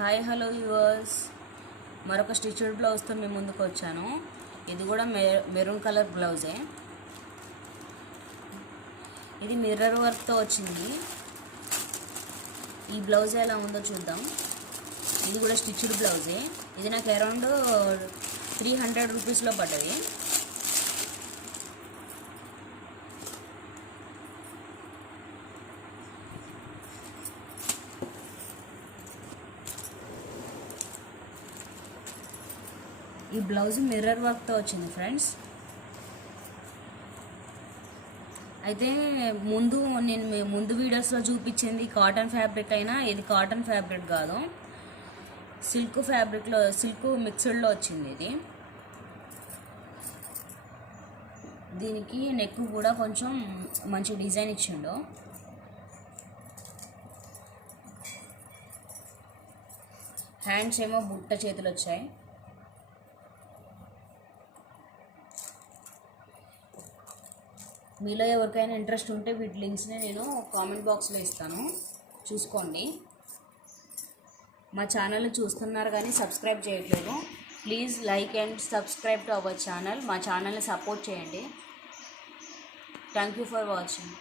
Hi hello viewers, మరొక stitched బ్లౌజ్తో మీ ముందుకు వచ్చాను. ఇది కూడా మెరూన్ కలర్ బ్లౌజే. ఇది మిర్రర్ వర్క్తో వచ్చింది. ఈ బ్లౌజ్ ఎలా ఉందో చూద్దాం. ఇది కూడా స్టిచ్డ్ బ్లౌజే. ఇది నాకు అరౌండ్ 300 రూపీస్లో పడ్డది. ఈ బ్లౌజ్ మిర్రర్ వర్క్తో వచ్చింది ఫ్రెండ్స్. అయితే నేను ముందు వీడియోస్లో చూపించింది కాటన్ ఫ్యాబ్రిక్ అయినా ఇది కాటన్ ఫ్యాబ్రిక్ కాదు, సిల్క్ మిక్స్డ్లో వచ్చింది. ఇది దీనికి నెక్ కూడా కొంచెం మంచి డిజైన్ ఇచ్చిండు. హ్యాండ్స్ ఏమో బుట్ట చేతులు వచ్చాయి. మీలో ఎవరికైనా ఇంట్రెస్ట్ ఉంటే వీటి లింక్స్ని నేను కామెంట్ బాక్స్లో ఇస్తాను, చూసుకోండి. మా ఛానల్ని చూస్తున్నారు కానీ సబ్స్క్రైబ్ చేయట్లేదు. Please like and subscribe to our channel. మా ఛానల్ని సపోర్ట్ చేయండి. Thank you for watching.